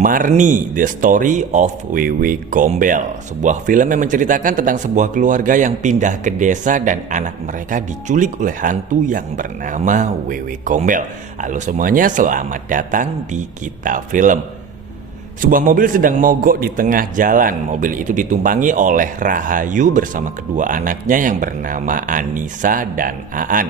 Marni, The Story of Wewe Gombel, sebuah film yang menceritakan tentang sebuah keluarga yang pindah ke desa dan anak mereka diculik oleh hantu yang bernama Wewe Gombel. Halo semuanya, selamat datang di Kita Film. Sebuah mobil sedang mogok di tengah jalan. Mobil itu ditumpangi oleh Rahayu bersama kedua anaknya yang bernama Anissa dan Aan.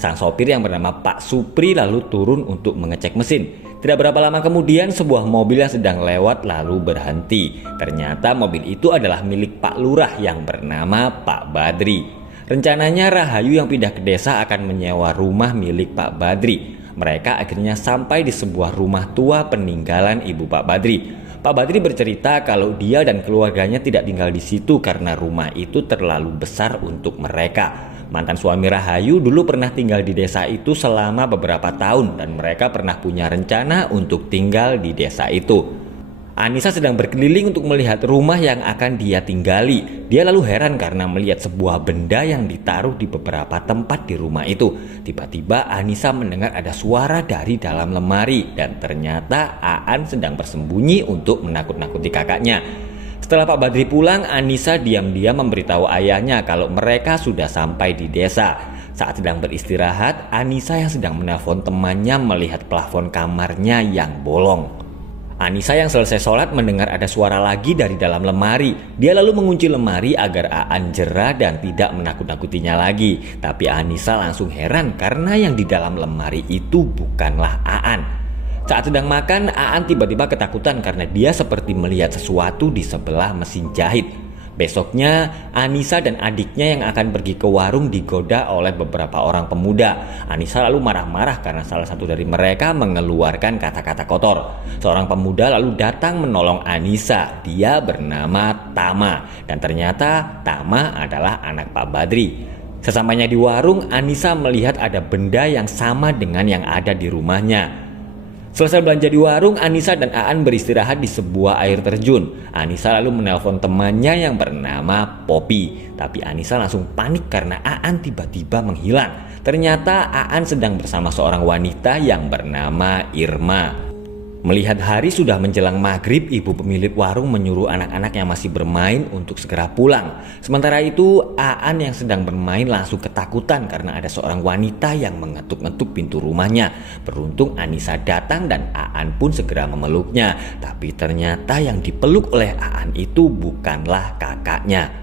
Sang sopir yang bernama Pak Supri lalu turun untuk mengecek mesin. Tidak berapa lama kemudian sebuah mobil yang sedang lewat lalu berhenti. Ternyata mobil itu adalah milik Pak Lurah yang bernama Pak Badri. Rencananya Rahayu yang pindah ke desa akan menyewa rumah milik Pak Badri. Mereka akhirnya sampai di sebuah rumah tua peninggalan ibu Pak Badri. Pak Badri bercerita kalau dia dan keluarganya tidak tinggal di situ karena rumah itu terlalu besar untuk mereka. Mantan suami Rahayu dulu pernah tinggal di desa itu selama beberapa tahun dan mereka pernah punya rencana untuk tinggal di desa itu. Anissa sedang berkeliling untuk melihat rumah yang akan dia tinggali. Dia lalu heran karena melihat sebuah benda yang ditaruh di beberapa tempat di rumah itu. Tiba-tiba Anissa mendengar ada suara dari dalam lemari dan ternyata Aan sedang bersembunyi untuk menakut-nakuti kakaknya. Setelah Pak Badri pulang, Anissa diam-diam memberitahu ayahnya kalau mereka sudah sampai di desa. Saat sedang beristirahat, Anissa yang sedang menelpon temannya melihat plafon kamarnya yang bolong. Anissa yang selesai sholat mendengar ada suara lagi dari dalam lemari. Dia lalu mengunci lemari agar Aan jera dan tidak menakut-nakutinya lagi. Tapi Anissa langsung heran karena yang di dalam lemari itu bukanlah Aan. Saat sedang makan, Aan tiba-tiba ketakutan karena dia seperti melihat sesuatu di sebelah mesin jahit. Besoknya, Anissa dan adiknya yang akan pergi ke warung digoda oleh beberapa orang pemuda. Anissa lalu marah-marah karena salah satu dari mereka mengeluarkan kata-kata kotor. Seorang pemuda lalu datang menolong Anissa. Dia bernama Tama dan ternyata Tama adalah anak Pak Badri. Sesampainya di warung, Anissa melihat ada benda yang sama dengan yang ada di rumahnya. Selesai belanja di warung, Anissa dan Aan beristirahat di sebuah air terjun. Anissa lalu menelpon temannya yang bernama Poppy. Tapi Anissa langsung panik karena Aan tiba-tiba menghilang. Ternyata Aan sedang bersama seorang wanita yang bernama Irma. Melihat hari sudah menjelang maghrib, ibu pemilik warung menyuruh anak-anak yang masih bermain untuk segera pulang. Sementara itu, Aan yang sedang bermain langsung ketakutan karena ada seorang wanita yang mengetuk-ngetuk pintu rumahnya. Beruntung Anissa datang dan Aan pun segera memeluknya. Tapi ternyata yang dipeluk oleh Aan itu bukanlah kakaknya.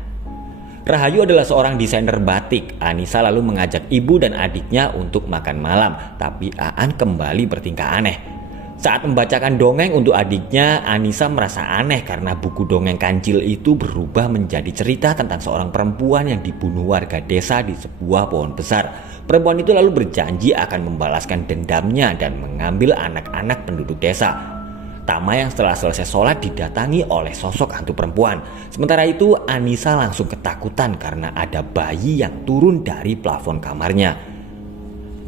Rahayu adalah seorang desainer batik. Anissa lalu mengajak ibu dan adiknya untuk makan malam. Tapi Aan kembali bertingkah aneh. Saat membacakan dongeng untuk adiknya, Anissa merasa aneh karena buku dongeng kancil itu berubah menjadi cerita tentang seorang perempuan yang dibunuh warga desa di sebuah pohon besar. Perempuan itu lalu berjanji akan membalaskan dendamnya dan mengambil anak-anak penduduk desa. Tama yang setelah selesai sholat didatangi oleh sosok hantu perempuan. Sementara itu Anissa langsung ketakutan karena ada bayi yang turun dari plafon kamarnya.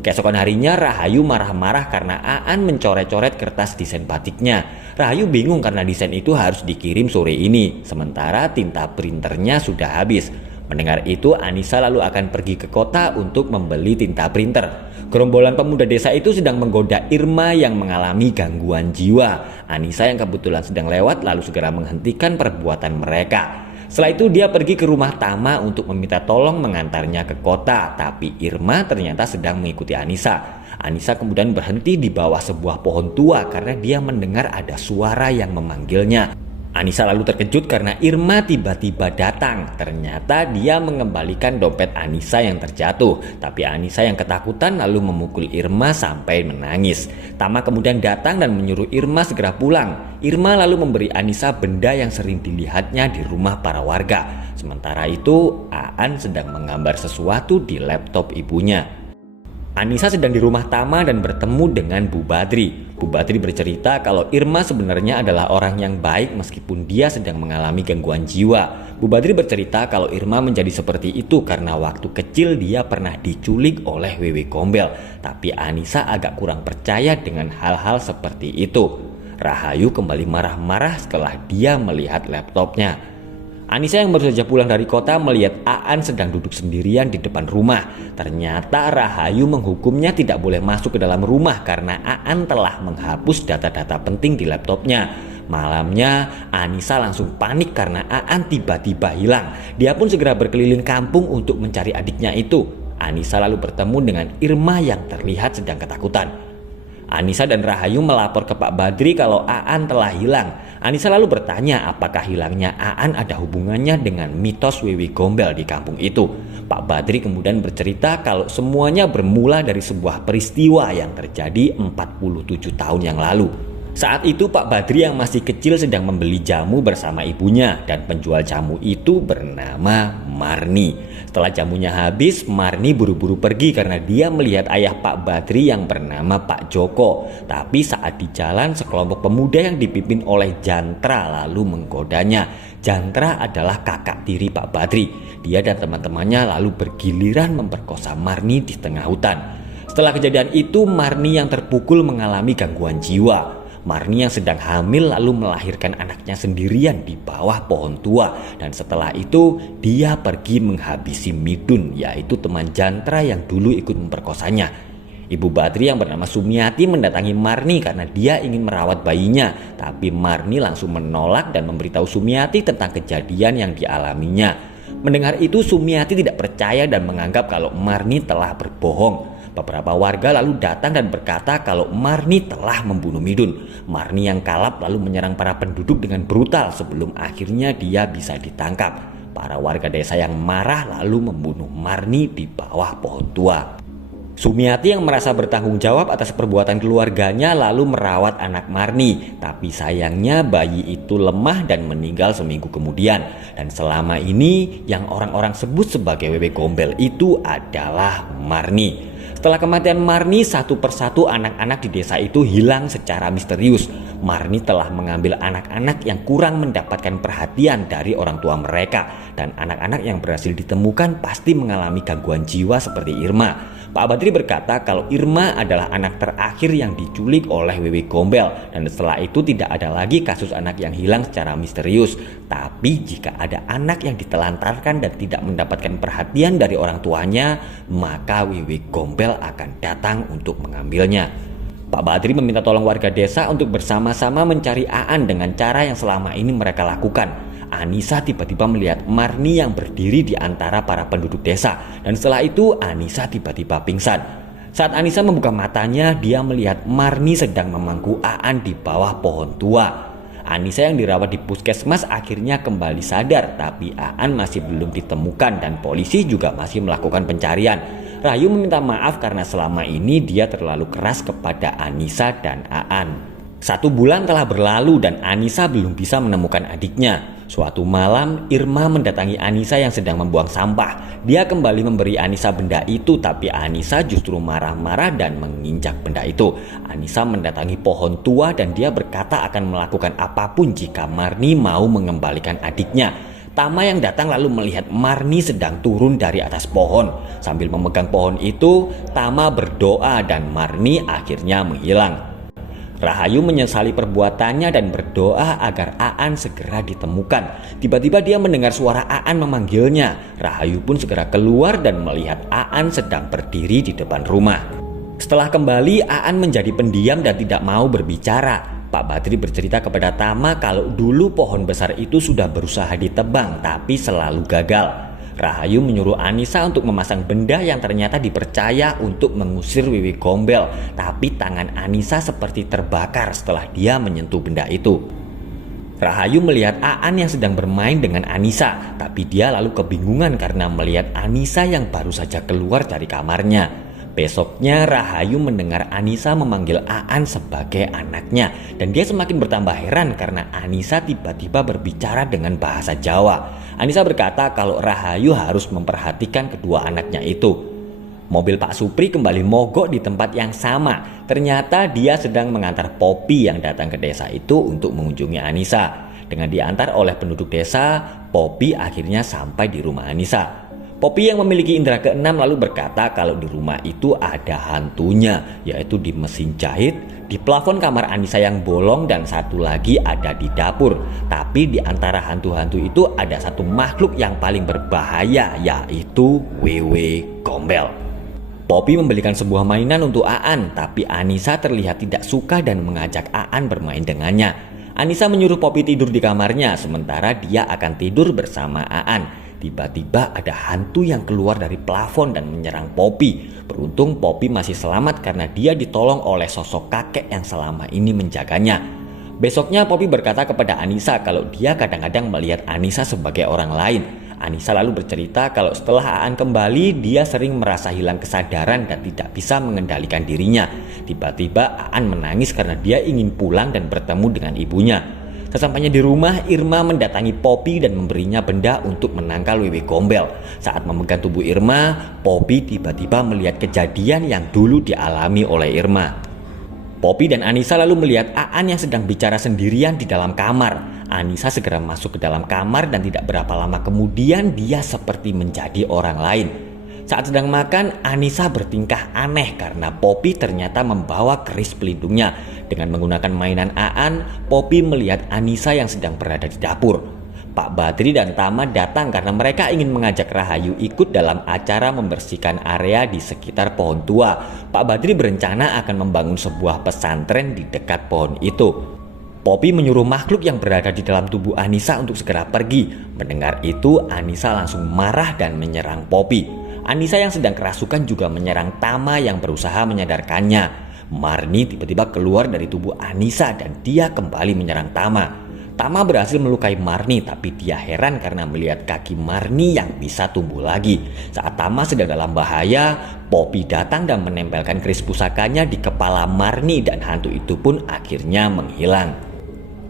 Keesokan harinya Rahayu marah-marah karena Aan mencoret-coret kertas desain batiknya. Rahayu bingung karena desain itu harus dikirim sore ini, sementara tinta printernya sudah habis. Mendengar itu, Anissa lalu akan pergi ke kota untuk membeli tinta printer. Gerombolan pemuda desa itu sedang menggoda Irma yang mengalami gangguan jiwa. Anissa yang kebetulan sedang lewat lalu segera menghentikan perbuatan mereka. Setelah itu dia pergi ke rumah Tama untuk meminta tolong mengantarnya ke kota. Tapi Irma ternyata sedang mengikuti Anissa. Anissa kemudian berhenti di bawah sebuah pohon tua karena dia mendengar ada suara yang memanggilnya. Anissa lalu terkejut karena Irma tiba-tiba datang. Ternyata dia mengembalikan dompet Anissa yang terjatuh. Tapi Anissa yang ketakutan lalu memukul Irma sampai menangis. Tama kemudian datang dan menyuruh Irma segera pulang. Irma lalu memberi Anissa benda yang sering dilihatnya di rumah para warga. Sementara itu, Aan sedang menggambar sesuatu di laptop ibunya. Anissa sedang di rumah Tama dan bertemu dengan Bu Badri. Bu Badri bercerita kalau Irma sebenarnya adalah orang yang baik meskipun dia sedang mengalami gangguan jiwa. Bu Badri bercerita kalau Irma menjadi seperti itu karena waktu kecil dia pernah diculik oleh Wewe Gombel. Tapi Anissa agak kurang percaya dengan hal-hal seperti itu. Rahayu kembali marah-marah setelah dia melihat laptopnya. Anissa yang baru saja pulang dari kota melihat Aan sedang duduk sendirian di depan rumah. Ternyata Rahayu menghukumnya tidak boleh masuk ke dalam rumah karena Aan telah menghapus data-data penting di laptopnya. Malamnya, Anissa langsung panik karena Aan tiba-tiba hilang. Dia pun segera berkeliling kampung untuk mencari adiknya itu. Anissa lalu bertemu dengan Irma yang terlihat sedang ketakutan. Anissa dan Rahayu melapor ke Pak Badri kalau Aan telah hilang. Anissa lalu bertanya apakah hilangnya Aan ada hubungannya dengan mitos Wewe Gombel di kampung itu. Pak Badri kemudian bercerita kalau semuanya bermula dari sebuah peristiwa yang terjadi 47 tahun yang lalu. Saat itu Pak Badri yang masih kecil sedang membeli jamu bersama ibunya dan penjual jamu itu bernama Marni. Setelah jamunya habis, Marni buru-buru pergi karena dia melihat ayah Pak Badri yang bernama Pak Joko. Tapi saat di jalan, sekelompok pemuda yang dipimpin oleh Jantra lalu menggodanya. Jantra adalah kakak tiri Pak Badri. Dia dan teman-temannya lalu bergiliran memperkosa Marni di tengah hutan. Setelah kejadian itu, Marni yang terpukul mengalami gangguan jiwa. Marni yang sedang hamil lalu melahirkan anaknya sendirian di bawah pohon tua, dan setelah itu dia pergi menghabisi Midun, yaitu teman Jantra yang dulu ikut memperkosanya. Ibu Badri yang bernama Sumiati mendatangi Marni karena dia ingin merawat bayinya, tapi Marni langsung menolak dan memberitahu Sumiati tentang kejadian yang dialaminya. Mendengar itu, Sumiati tidak percaya dan menganggap kalau Marni telah berbohong. Beberapa warga lalu datang dan berkata kalau Marni telah membunuh Midun. Marni yang kalap lalu menyerang para penduduk dengan brutal sebelum akhirnya dia bisa ditangkap. Para warga desa yang marah lalu membunuh Marni di bawah pohon tua. Sumiati yang merasa bertanggung jawab atas perbuatan keluarganya lalu merawat anak Marni. Tapi sayangnya bayi itu lemah dan meninggal seminggu kemudian. Dan selama ini yang orang-orang sebut sebagai Wewe Gombel itu adalah Marni. Setelah kematian Marni, satu persatu anak-anak di desa itu hilang secara misterius. Marni telah mengambil anak-anak yang kurang mendapatkan perhatian dari orang tua mereka. Dan anak-anak yang berhasil ditemukan pasti mengalami gangguan jiwa seperti Irma. Pak Badri berkata kalau Irma adalah anak terakhir yang diculik oleh Wewe Gombel. Dan setelah itu tidak ada lagi kasus anak yang hilang secara misterius. Tapi jika ada anak yang ditelantarkan dan tidak mendapatkan perhatian dari orang tuanya, maka Wewe Gombel akan datang untuk mengambilnya. Pak Badri meminta tolong warga desa untuk bersama-sama mencari Aan dengan cara yang selama ini mereka lakukan. Anissa tiba-tiba melihat Marni yang berdiri di antara para penduduk desa, dan setelah itu Anissa tiba-tiba pingsan. Saat Anissa membuka matanya, dia melihat Marni sedang memangku Aan di bawah pohon tua. Anissa yang dirawat di puskesmas akhirnya kembali sadar, tapi Aan masih belum ditemukan dan polisi juga masih melakukan pencarian. Rahayu meminta maaf karena selama ini dia terlalu keras kepada Anissa dan Aan. 1 bulan telah berlalu dan Anissa belum bisa menemukan adiknya. Suatu malam, Irma mendatangi Anissa yang sedang membuang sampah. Dia kembali memberi Anissa benda itu, tapi Anissa justru marah-marah dan menginjak benda itu. Anissa mendatangi pohon tua dan dia berkata akan melakukan apapun jika Marni mau mengembalikan adiknya. Tama yang datang lalu melihat Marni sedang turun dari atas pohon. Sambil memegang pohon itu, Tama berdoa dan Marni akhirnya menghilang. Rahayu menyesali perbuatannya dan berdoa agar Aan segera ditemukan. Tiba-tiba dia mendengar suara Aan memanggilnya. Rahayu pun segera keluar dan melihat Aan sedang berdiri di depan rumah. Setelah kembali, Aan menjadi pendiam dan tidak mau berbicara. Pak Badri bercerita kepada Tama kalau dulu pohon besar itu sudah berusaha ditebang tapi selalu gagal. Rahayu menyuruh Anissa untuk memasang benda yang ternyata dipercaya untuk mengusir Wewe Gombel. Tapi tangan Anissa seperti terbakar setelah dia menyentuh benda itu. Rahayu melihat Aan yang sedang bermain dengan Anissa, tapi dia lalu kebingungan karena melihat Anissa yang baru saja keluar dari kamarnya. Besoknya Rahayu mendengar Anissa memanggil Aan sebagai anaknya dan dia semakin bertambah heran karena Anissa tiba-tiba berbicara dengan bahasa Jawa. Anissa berkata kalau Rahayu harus memperhatikan kedua anaknya itu. Mobil Pak Supri kembali mogok di tempat yang sama. Ternyata dia sedang mengantar Poppy yang datang ke desa itu untuk mengunjungi Anissa. Dengan diantar oleh penduduk desa, Poppy akhirnya sampai di rumah Anissa. Poppy yang memiliki indera keenam lalu berkata kalau di rumah itu ada hantunya, yaitu di mesin jahit, di plafon kamar Anissa yang bolong, dan satu lagi ada di dapur. Tapi di antara hantu-hantu itu ada satu makhluk yang paling berbahaya, yaitu Wewe Gombel. Poppy membelikan sebuah mainan untuk Aan, tapi Anissa terlihat tidak suka dan mengajak Aan bermain dengannya. Anissa menyuruh Poppy tidur di kamarnya, sementara dia akan tidur bersama Aan. Tiba-tiba ada hantu yang keluar dari plafon dan menyerang Poppy. Beruntung Poppy masih selamat karena dia ditolong oleh sosok kakek yang selama ini menjaganya. Besoknya Poppy berkata kepada Anissa kalau dia kadang-kadang melihat Anissa sebagai orang lain. Anissa lalu bercerita kalau setelah Aan kembali, dia sering merasa hilang kesadaran dan tidak bisa mengendalikan dirinya. Tiba-tiba Aan menangis karena dia ingin pulang dan bertemu dengan ibunya. Sesampainya di rumah, Irma mendatangi Poppy dan memberinya benda untuk menangkal Wewe Gombel. Saat memegang tubuh Irma, Poppy tiba-tiba melihat kejadian yang dulu dialami oleh Irma. Poppy dan Anissa lalu melihat Aan yang sedang bicara sendirian di dalam kamar. Anissa segera masuk ke dalam kamar dan tidak berapa lama kemudian dia seperti menjadi orang lain. Saat sedang makan, Anissa bertingkah aneh karena Poppy ternyata membawa keris pelindungnya. Dengan menggunakan mainan Aan, Poppy melihat Anissa yang sedang berada di dapur. Pak Badri dan Tama datang karena mereka ingin mengajak Rahayu ikut dalam acara membersihkan area di sekitar pohon tua. Pak Badri berencana akan membangun sebuah pesantren di dekat pohon itu. Poppy menyuruh makhluk yang berada di dalam tubuh Anissa untuk segera pergi. Mendengar itu, Anissa langsung marah dan menyerang Poppy. Anissa yang sedang kerasukan juga menyerang Tama yang berusaha menyadarkannya. Marni tiba-tiba keluar dari tubuh Anissa dan dia kembali menyerang Tama. Tama berhasil melukai Marni, tapi dia heran karena melihat kaki Marni yang bisa tumbuh lagi. Saat Tama sedang dalam bahaya, Poppy datang dan menempelkan keris pusakanya di kepala Marni dan hantu itu pun akhirnya menghilang.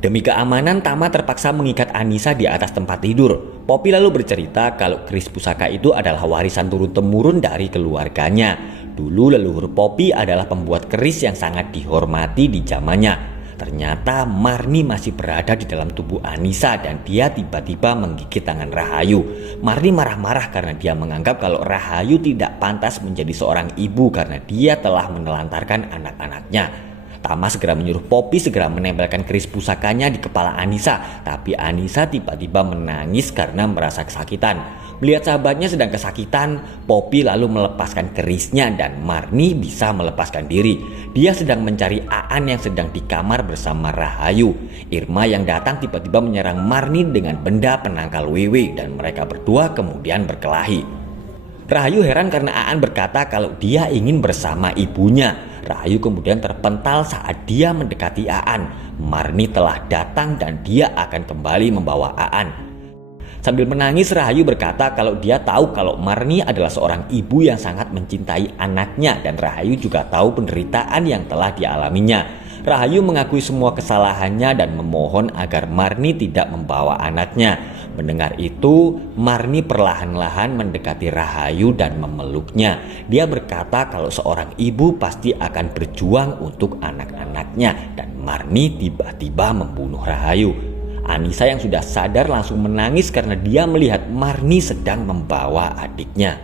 Demi keamanan, Tama terpaksa mengikat Anissa di atas tempat tidur. Poppy lalu bercerita kalau keris pusaka itu adalah warisan turun-temurun dari keluarganya. Dulu leluhur Poppy adalah pembuat keris yang sangat dihormati di zamannya. Ternyata Marni masih berada di dalam tubuh Anissa dan dia tiba-tiba menggigit tangan Rahayu. Marni marah-marah karena dia menganggap kalau Rahayu tidak pantas menjadi seorang ibu karena dia telah menelantarkan anak-anaknya. Tama segera menyuruh Poppy segera menempelkan keris pusakanya di kepala Anissa, tapi Anissa tiba-tiba menangis karena merasa kesakitan. Melihat sahabatnya sedang kesakitan, Poppy lalu melepaskan kerisnya dan Marni bisa melepaskan diri. Dia sedang mencari Aan yang sedang di kamar bersama Rahayu. Irma yang datang tiba-tiba menyerang Marni dengan benda penangkal Wewe dan mereka berdua kemudian berkelahi. Rahayu heran karena Aan berkata kalau dia ingin bersama ibunya. Rahayu kemudian terpental saat dia mendekati Aan. Marni telah datang dan dia akan kembali membawa Aan. Sambil menangis, Rahayu berkata kalau dia tahu kalau Marni adalah seorang ibu yang sangat mencintai anaknya dan Rahayu juga tahu penderitaan yang telah dialaminya. Rahayu mengakui semua kesalahannya dan memohon agar Marni tidak membawa anaknya. Mendengar itu, Marni perlahan-lahan mendekati Rahayu dan memeluknya. Dia berkata kalau seorang ibu pasti akan berjuang untuk anak-anaknya dan Marni tiba-tiba membunuh Rahayu. Anissa yang sudah sadar langsung menangis karena dia melihat Marni sedang membawa adiknya.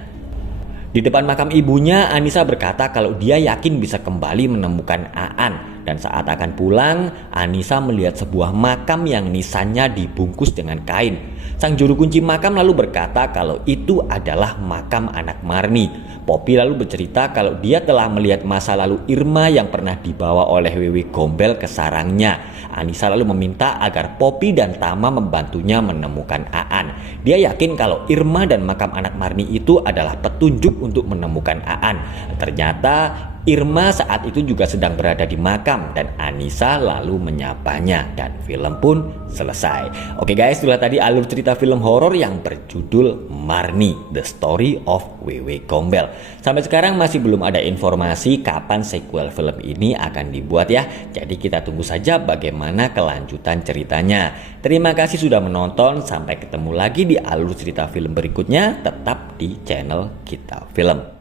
Di depan makam ibunya, Anissa berkata kalau dia yakin bisa kembali menemukan Aan. Dan saat akan pulang, Anissa melihat sebuah makam yang nisannya dibungkus dengan kain. Sang juru kunci makam lalu berkata kalau itu adalah makam anak Marni. Poppy lalu bercerita kalau dia telah melihat masa lalu Irma yang pernah dibawa oleh Wewe Gombel ke sarangnya. Anissa lalu meminta agar Poppy dan Tama membantunya menemukan Aan. Dia yakin kalau Irma dan makam anak Marni itu adalah petunjuk untuk menemukan Aan. Ternyata Irma saat itu juga sedang berada di makam dan Anissa lalu menyapanya dan film pun selesai. Oke guys, itulah tadi alur cerita film horor yang berjudul Marni, The Story of Wewe Gombel. Sampai sekarang masih belum ada informasi kapan sequel film ini akan dibuat ya. Jadi kita tunggu saja bagaimana kelanjutan ceritanya. Terima kasih sudah menonton, sampai ketemu lagi di alur cerita film berikutnya. Tetap di channel Kita Film.